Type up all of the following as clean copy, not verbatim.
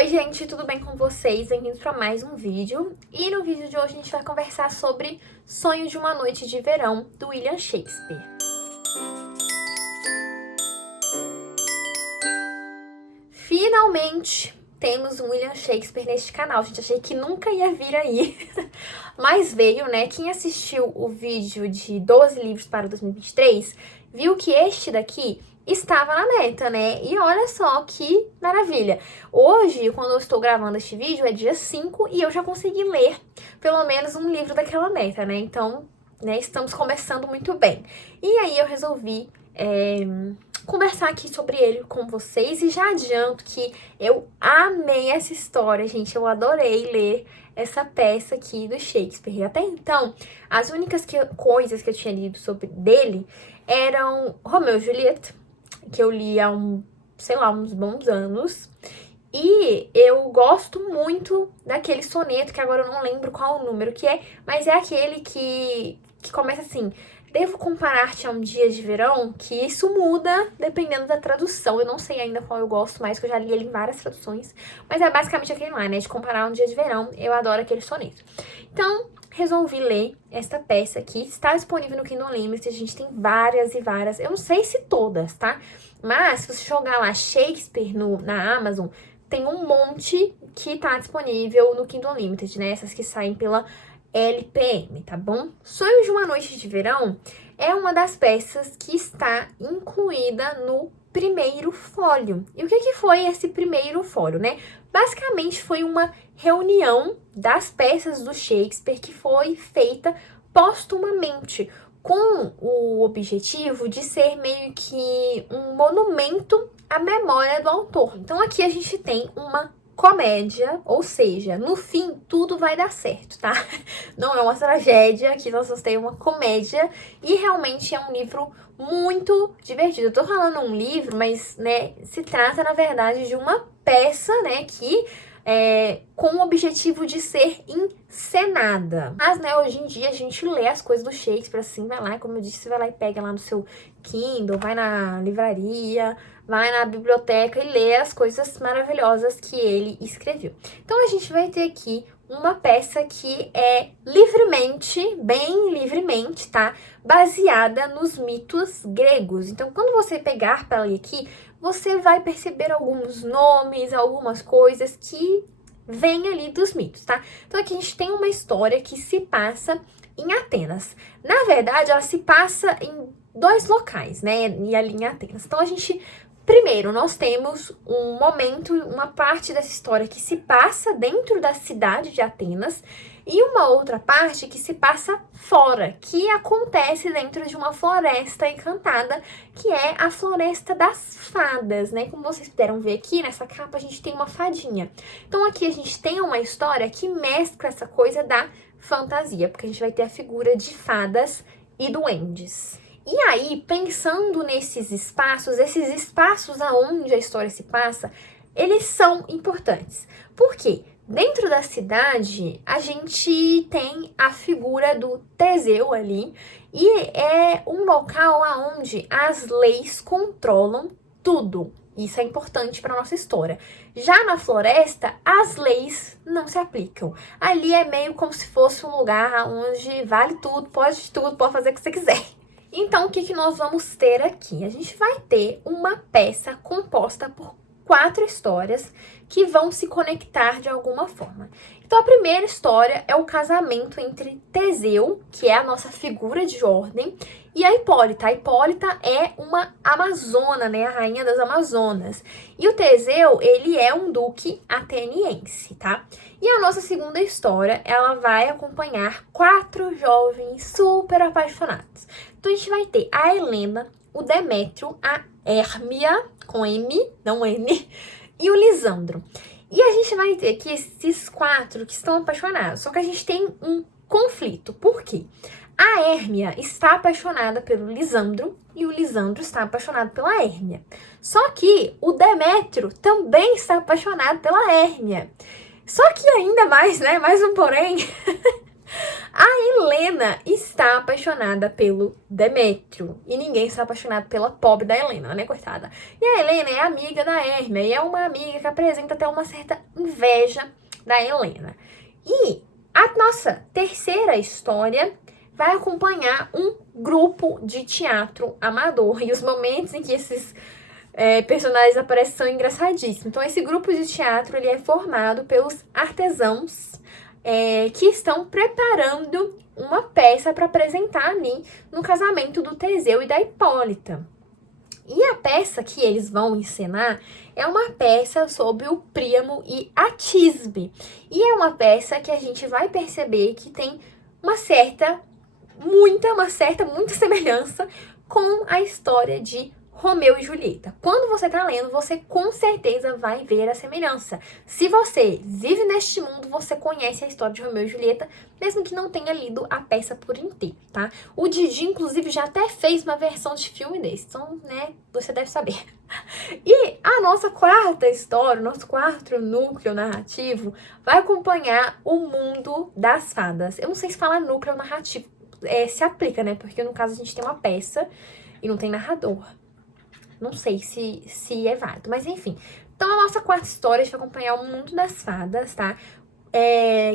Oi gente, tudo bem com vocês? Bem-vindos para mais um vídeo. E no vídeo de hoje a gente vai conversar sobre Sonho de uma Noite de Verão, do William Shakespeare. Finalmente temos um William Shakespeare neste canal. Gente, achei que nunca ia vir aí, mas veio, né? Quem assistiu o vídeo de 12 livros para 2023, viu que este daqui estava na meta, né? E olha só que maravilha. Hoje, quando eu estou gravando este vídeo, é dia 5 e eu já consegui ler pelo menos um livro daquela meta, né? Então, né, estamos começando muito bem. E aí eu resolvi conversar aqui sobre ele com vocês e já adianto que eu amei essa história, gente. Eu adorei ler essa peça aqui do Shakespeare. Até então, as únicas coisas que eu tinha lido sobre dele eram Romeu e Julieta, que eu li há uns bons anos. E eu gosto muito daquele soneto, que agora eu não lembro qual o número que é, mas é aquele que começa assim: devo comparar-te a um dia de verão, que isso muda dependendo da tradução. Eu não sei ainda qual eu gosto mais, que eu já li ele em várias traduções, mas é basicamente aquele lá, né, de comparar um dia de verão. Eu adoro aquele soneto. Então, resolvi ler esta peça aqui. Está disponível no Kindle Unlimited, a gente tem várias e várias, eu não sei se todas, tá? Mas, se você jogar lá Shakespeare na Amazon, tem um monte que tá disponível no Kindle Unlimited, né? Essas que saem pela LPM, tá bom? Sonhos de uma Noite de Verão é uma das peças que está incluída no primeiro fólio. E o que foi esse primeiro fólio, né? Basicamente foi uma reunião das peças do Shakespeare que foi feita póstumamente, com o objetivo de ser meio que um monumento à memória do autor. Então aqui a gente tem uma comédia, ou seja, no fim tudo vai dar certo, tá? Não é uma tragédia, aqui nós temos uma comédia e realmente é um livro muito divertido. Eu tô falando um livro, mas, né, se trata, na verdade, de uma peça, né, que com o objetivo de ser encenada. Mas, né, hoje em dia a gente lê as coisas do Shakespeare assim, vai lá, como eu disse, vai lá e pega lá no seu Kindle, vai na livraria, vai na biblioteca e lê as coisas maravilhosas que ele escreveu. Então a gente vai ter aqui uma peça que é livremente, bem livremente, tá? Baseada nos mitos gregos. Então, quando você pegar para ler aqui, você vai perceber alguns nomes, algumas coisas que vêm ali dos mitos, tá? Então, aqui a gente tem uma história que se passa em Atenas. Na verdade, ela se passa em dois locais, né? E ali em Atenas. Então, primeiro, nós temos um momento, uma parte dessa história que se passa dentro da cidade de Atenas e uma outra parte que se passa fora, que acontece dentro de uma floresta encantada, que é a Floresta das Fadas, né? Como vocês puderam ver aqui nessa capa, a gente tem uma fadinha. Então aqui a gente tem uma história que mescla essa coisa da fantasia, porque a gente vai ter a figura de fadas e duendes. E aí, pensando nesses esses espaços aonde a história se passa, eles são importantes. Por quê? Dentro da cidade, a gente tem a figura do Teseu ali, e é um local onde as leis controlam tudo. Isso é importante para nossa história. Já na floresta, as leis não se aplicam. Ali é meio como se fosse um lugar onde vale tudo, pode fazer o que você quiser. Então, o que nós vamos ter aqui? A gente vai ter uma peça composta por 4 histórias que vão se conectar de alguma forma. Então, a primeira história é o casamento entre Teseu, que é a nossa figura de ordem, e a Hipólita. A Hipólita é uma amazona, né? A rainha das Amazonas. E o Teseu, ele é um duque ateniense, tá? E a nossa segunda história, ela vai acompanhar 4 jovens super apaixonados. Então, a gente vai ter a Helena, o Demétrio, a Hérmia, com M, não N, e o Lisandro. E a gente vai ter aqui esses 4 que estão apaixonados, só que a gente tem um conflito. Por quê? A Hérmia está apaixonada pelo Lisandro e o Lisandro está apaixonado pela Hérmia. Só que o Demétrio também está apaixonado pela Hérmia. Só que ainda mais, né, mais um porém, Helena está apaixonada pelo Demétrio. E ninguém está apaixonado pela pobre da Helena, né, coitada? E a Helena é amiga da Hérmia. E é uma amiga que apresenta até uma certa inveja da Helena. E a nossa terceira história vai acompanhar um grupo de teatro amador. E os momentos em que esses personagens aparecem são engraçadíssimos. Então, esse grupo de teatro ele é formado pelos artesãos que estão preparando uma peça para apresentar ali no casamento do Teseu e da Hipólita. E a peça que eles vão encenar é uma peça sobre o Príamo e a Tisbe. E é uma peça que a gente vai perceber que tem muita semelhança com a história de Romeu e Julieta. Quando você tá lendo, você com certeza vai ver a semelhança. Se você vive neste mundo, você conhece a história de Romeu e Julieta, mesmo que não tenha lido a peça por inteiro, tá? O Didi, inclusive, já até fez uma versão de filme desse, então, né, você deve saber. E a nossa quarta história, o nosso quarto núcleo narrativo, vai acompanhar o mundo das fadas. Eu não sei se falar núcleo narrativo se aplica, né? Porque no caso a gente tem uma peça e não tem narrador. Não sei se é válido, mas enfim. Então, a nossa quarta história, a gente vai acompanhar o mundo das fadas, tá?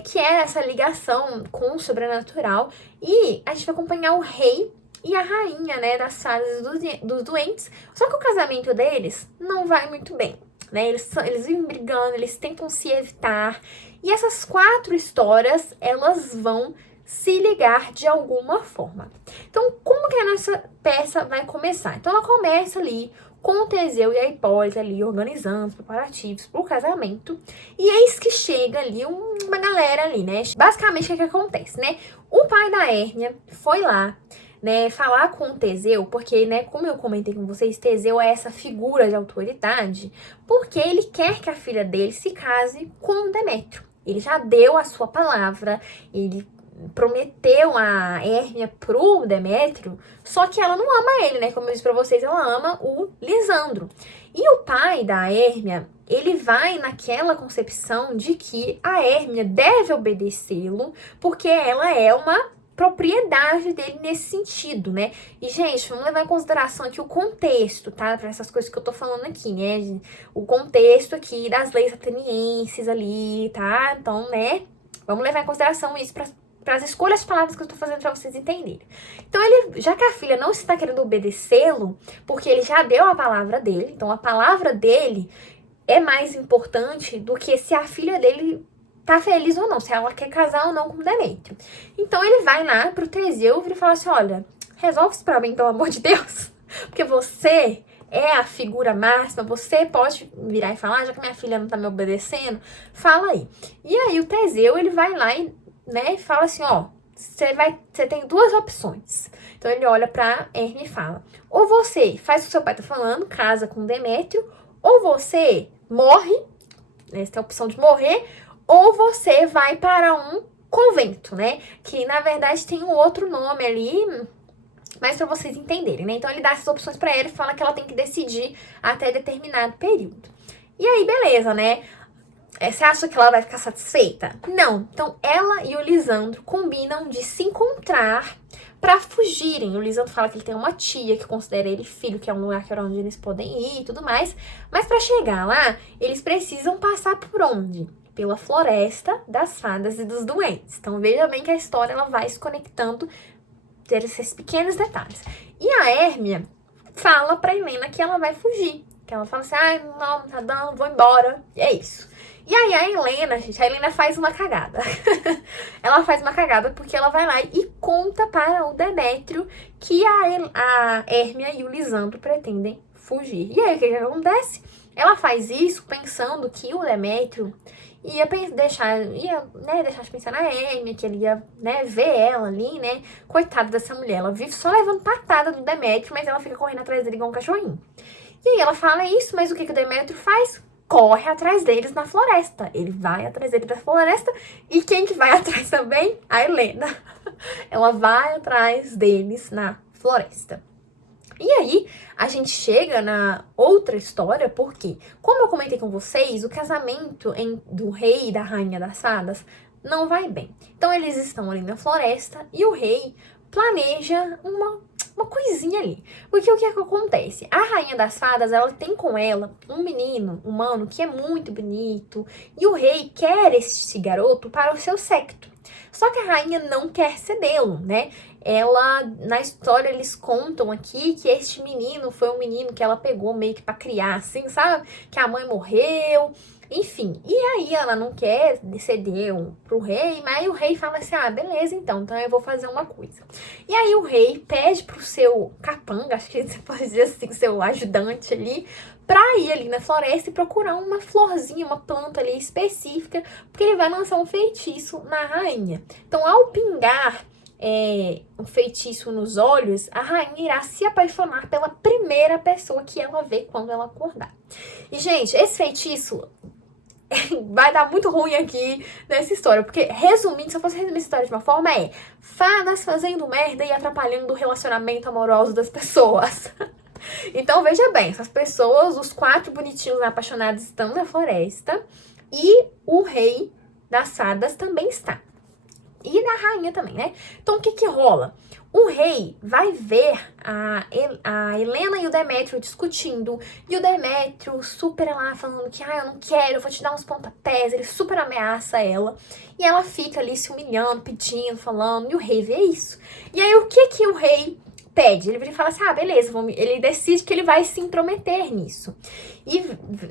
Que é essa ligação com o sobrenatural. E a gente vai acompanhar o rei e a rainha, né, das fadas e dos doentes. Só que o casamento deles não vai muito bem, né? Eles vivem brigando, eles tentam se evitar. E essas quatro histórias, elas vão se ligar de alguma forma. Então, como que a nossa peça vai começar? Então, ela começa ali com o Teseu e a Hipólita ali organizando os preparativos para o casamento. E eis que chega ali uma galera ali, né? Basicamente, o que acontece, né? O pai da Hérmia foi lá, né, falar com o Teseu, porque, né, como eu comentei com vocês, Teseu é essa figura de autoridade, porque ele quer que a filha dele se case com Demétrio. Ele já deu a sua palavra, ele prometeu a Hérmia pro Demétrio, só que ela não ama ele, né? Como eu disse pra vocês, ela ama o Lisandro. E o pai da Hérmia, ele vai naquela concepção de que a Hérmia deve obedecê-lo, porque ela é uma propriedade dele nesse sentido, né? E, gente, vamos levar em consideração aqui o contexto, tá? Para essas coisas que eu tô falando aqui, né? O contexto aqui das leis atenienses ali, tá? Então, né? Vamos levar em consideração isso para as escolhas de palavras que eu tô fazendo para vocês entenderem. Então, já que a filha não está querendo obedecê-lo, porque ele já deu a palavra dele, então a palavra dele é mais importante do que se a filha dele tá feliz ou não, se ela quer casar ou não com o Demétrio. Então, ele vai lá pro Teseu e fala assim, olha, resolve isso pra mim, pelo amor de Deus, porque você é a figura máxima, você pode virar e falar, já que minha filha não tá me obedecendo, fala aí. E aí, o Teseu, ele vai lá e, né, fala assim, ó, você tem duas opções. Então, ele olha pra Hérmia e fala, ou você faz o que seu pai tá falando, casa com Demétrio, ou você morre, né, você tem a opção de morrer, ou você vai para um convento, né? Que, na verdade, tem um outro nome ali, mas para vocês entenderem, né? Então, ele dá essas opções para ela e fala que ela tem que decidir até determinado período. E aí, beleza, né? Você acha que ela vai ficar satisfeita? Não. Então, ela e o Lisandro combinam de se encontrar para fugirem. O Lisandro fala que ele tem uma tia que considera ele filho, que é um lugar onde eles podem ir e tudo mais. Mas para chegar lá, eles precisam passar por onde? Pela floresta das fadas e dos doentes. Então, veja bem que a história ela vai se conectando, ter esses pequenos detalhes. E a Hérmia fala pra Helena que ela vai fugir. Que ela fala assim, não tá dando, vou embora. E é isso. E aí a Helena, gente, a Helena faz uma cagada. Ela faz uma cagada porque ela vai lá e conta para o Demétrio que a Hérmia e o Lisandro pretendem fugir. E aí, o que acontece? Ela faz isso pensando que o Demétrio ia deixar de pensar na Hérmia, que ele ia, né, ver ela ali, né? Coitada dessa mulher, ela vive só levando patada do Demétrio, mas ela fica correndo atrás dele igual um cachorrinho. E aí ela fala isso, mas o que o Demétrio faz? Corre atrás deles na floresta. Ele vai atrás deles na floresta. E quem que vai atrás também? A Helena. Ela vai atrás deles na floresta. E aí, a gente chega na outra história, porque, como eu comentei com vocês, o casamento do rei e da rainha das fadas não vai bem. Então eles estão ali na floresta e o rei planeja uma coisinha ali. Porque o que é que acontece? A rainha das fadas, ela tem com ela um menino humano que é muito bonito e o rei quer esse garoto para o seu séquito. Só que a rainha não quer cedê-lo, né? Ela, na história, eles contam aqui que este menino foi um menino que ela pegou meio que pra criar, assim, sabe? Que a mãe morreu, enfim. E aí ela não quer ceder pro rei, mas aí o rei fala assim, ah, beleza, então eu vou fazer uma coisa. E aí o rei pede pro seu capanga, acho que você pode dizer assim, seu ajudante ali, pra ir ali na floresta e procurar uma florzinha, uma planta ali específica, porque ele vai lançar um feitiço na rainha. Então, ao pingar um feitiço nos olhos, a rainha irá se apaixonar pela primeira pessoa que ela vê quando ela acordar. E, gente, esse feitiço vai dar muito ruim aqui nessa história, porque, resumindo, se eu fosse resumir essa história de uma forma, fadas fazendo merda e atrapalhando o relacionamento amoroso das pessoas. Então, veja bem, essas pessoas, os 4 bonitinhos apaixonados estão na floresta e o rei das fadas também está. E da rainha também, né? Então, o que que rola? O rei vai ver a Helena e o Demétrio discutindo. E o Demétrio super lá falando que, eu não quero, eu vou te dar uns pontapés. Ele super ameaça ela. E ela fica ali se humilhando, pedindo, falando. E o rei vê isso. E aí, o que que o rei pede? Ele fala assim, beleza, ele decide que ele vai se intrometer nisso. E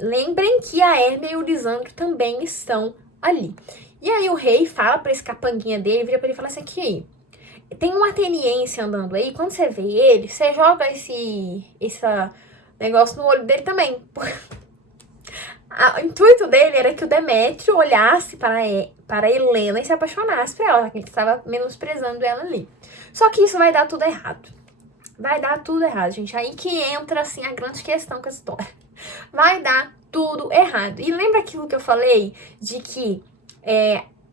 lembrem que a Hermia e o Lisandro também estão ali. E aí o rei fala pra esse capanguinha dele, vira pra ele e fala assim, aqui, tem um ateniense andando aí, quando você vê ele, você joga esse negócio no olho dele também. O intuito dele era que o Demétrio olhasse para Helena e se apaixonasse por ela, que ele estava menosprezando ela ali. Só que isso vai dar tudo errado. Vai dar tudo errado, gente. Aí que entra, assim, a grande questão com essa história. Vai dar tudo errado. E lembra aquilo que eu falei de que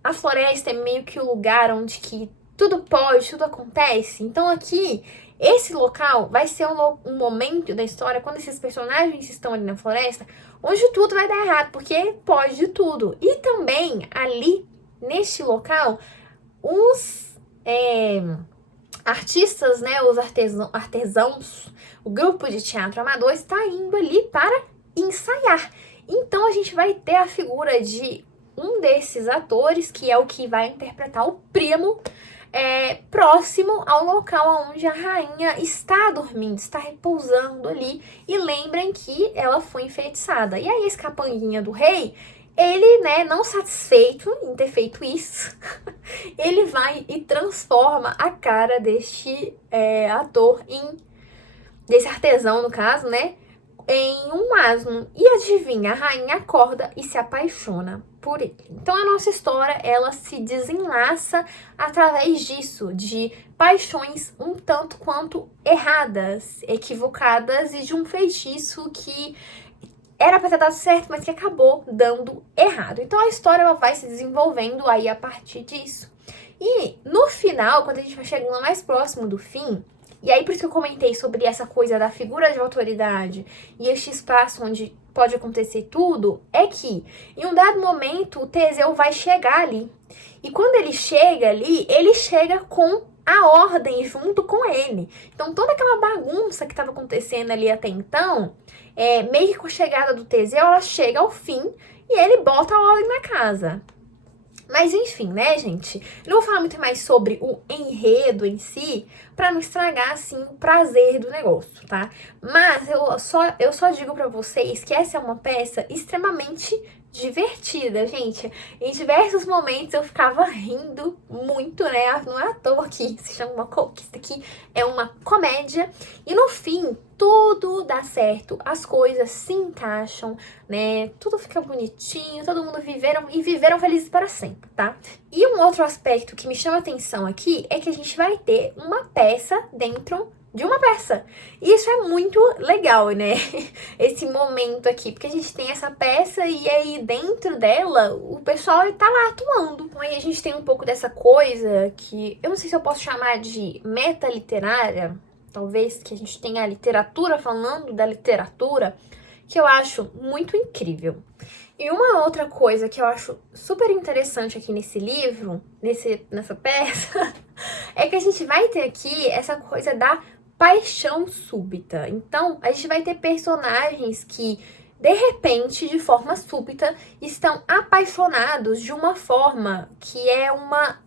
a floresta é meio que o lugar onde que tudo pode, tudo acontece? Então aqui, esse local vai ser um momento da história, quando esses personagens estão ali na floresta, onde tudo vai dar errado, porque pode de tudo. E também, ali, neste local, os artistas, né, os artesãos, o grupo de teatro amador está indo ali para ensaiar. Então a gente vai ter a figura de um desses atores, que é o que vai interpretar o primo, próximo ao local onde a rainha está dormindo, está repousando ali. E lembrem que ela foi enfeitiçada. E aí esse capanguinha do rei, ele, né, não satisfeito em ter feito isso, ele vai e transforma a cara deste ator desse artesão, no caso, né, em um asno. E adivinha, a rainha acorda e se apaixona por ele. Então a nossa história, ela se desenlaça através disso, de paixões um tanto quanto erradas, equivocadas, e de um feitiço que era pra ter dado certo, mas que acabou dando errado. Então a história, ela vai se desenvolvendo aí a partir disso. E no final, quando a gente vai chegando mais próximo do fim, e aí por isso que eu comentei sobre essa coisa da figura de autoridade e este espaço onde pode acontecer tudo, é que em um dado momento o Teseu vai chegar ali. E quando ele chega ali, ele chega com a ordem junto com ele. Então toda aquela bagunça que estava acontecendo ali até então, meio que com a chegada do Teseu, ela chega ao fim e ele bota a ordem na casa. Mas enfim, né, gente? Eu não vou falar muito mais sobre o enredo em si, pra não estragar, assim, o prazer do negócio, tá? Mas eu só digo pra vocês que essa é uma peça extremamente divertida, gente. Em diversos momentos eu ficava rindo muito, né? Não é à toa que se chama uma conquista, aqui é uma comédia. E no fim, tudo dá certo, as coisas se encaixam, né? Tudo fica bonitinho, todo mundo viveram felizes para sempre, tá? E um outro aspecto que me chama atenção aqui é que a gente vai ter uma peça dentro de uma peça. E isso é muito legal, né? Esse momento aqui, porque a gente tem essa peça e aí dentro dela o pessoal tá lá atuando. Então aí a gente tem um pouco dessa coisa que eu não sei se eu posso chamar de meta literária, talvez, que a gente tenha a literatura falando da literatura, que eu acho muito incrível. E uma outra coisa que eu acho super interessante aqui nesse livro, nessa peça, é que a gente vai ter aqui essa coisa da paixão súbita. Então, a gente vai ter personagens que, de repente, de forma súbita, estão apaixonados de uma forma que é uma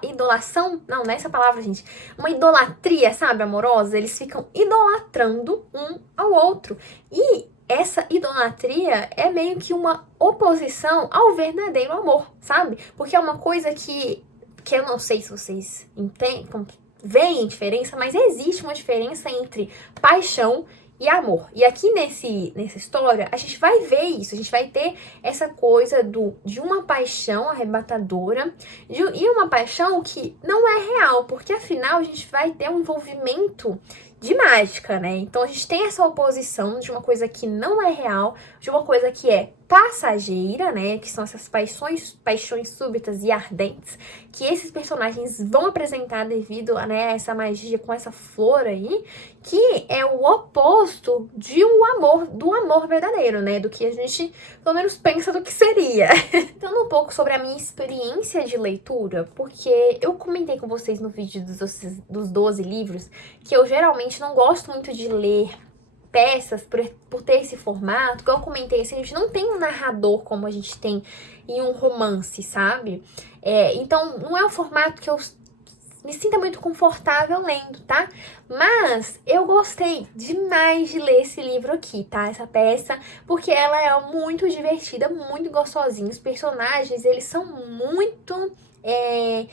idolação. Não é essa palavra, gente. Uma idolatria, sabe, amorosa. Eles ficam idolatrando um ao outro. E essa idolatria é meio que uma oposição ao verdadeiro amor, sabe? Porque é uma coisa que eu não sei se vocês entendem, veem diferença, mas existe uma diferença entre paixão e amor. E aqui nessa história, a gente vai ver isso, a gente vai ter essa coisa de uma paixão arrebatadora e uma paixão que não é real, porque afinal a gente vai ter um envolvimento de mágica, né? Então a gente tem essa oposição de uma coisa que não é real, de uma coisa que é passageira, né? Que são essas paixões súbitas e ardentes que esses personagens vão apresentar devido a, né, essa magia com essa flor aí, que é o oposto do amor verdadeiro, né? Do que a gente, pelo menos, pensa do que seria. Então, um pouco sobre a minha experiência de leitura, porque eu comentei com vocês no vídeo dos 12 livros que eu geralmente não gosto muito de ler peças por ter esse formato, que eu comentei assim, a gente não tem um narrador como a gente tem em um romance, sabe? Então, não é um formato que eu me sinta muito confortável lendo, tá? Mas eu gostei demais de ler esse livro aqui, tá? Essa peça, porque ela é muito divertida, muito gostosinha. Os personagens, eles são muito... eu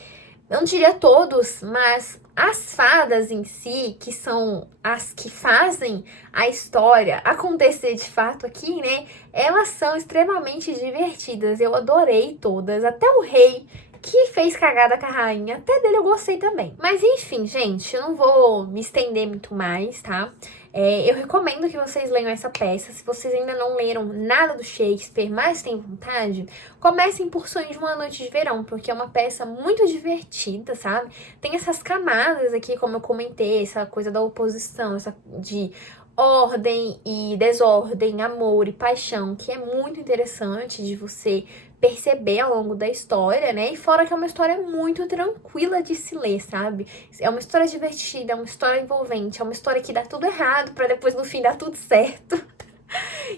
não diria todos, mas as fadas em si, que são as que fazem a história acontecer de fato aqui, né? Elas são extremamente divertidas. Eu adorei todas. Até o rei, que fez cagada com a rainha, até dele eu gostei também. Mas enfim, gente, eu não vou me estender muito mais, tá? Eu recomendo que vocês leiam essa peça. Se vocês ainda não leram nada do Shakespeare, mas têm vontade, comecem por Sonho de uma Noite de Verão, porque é uma peça muito divertida, sabe? Tem essas camadas aqui, como eu comentei, essa coisa da oposição, essa de ordem e desordem, amor e paixão, que é muito interessante de você perceber ao longo da história, né? E fora que é uma história muito tranquila de se ler, sabe? É uma história divertida, é uma história envolvente, é uma história que dá tudo errado pra depois no fim dar tudo certo.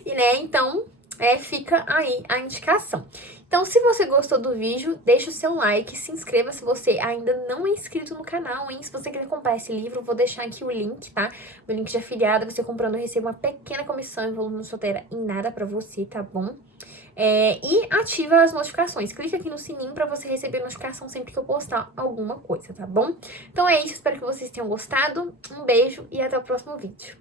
E, né, então, fica aí a indicação. Então, se você gostou do vídeo, deixa o seu like, se inscreva se você ainda não é inscrito no canal, hein? Se você quiser comprar esse livro, eu vou deixar aqui o link, tá? O link de afiliado, você comprando eu recebo uma pequena comissão, envolvendo não solteira em nada pra você, tá bom? E ativa as notificações. Clica aqui no sininho pra você receber notificação sempre que eu postar alguma coisa, tá bom? Então é isso, espero que vocês tenham gostado. Um beijo e até o próximo vídeo.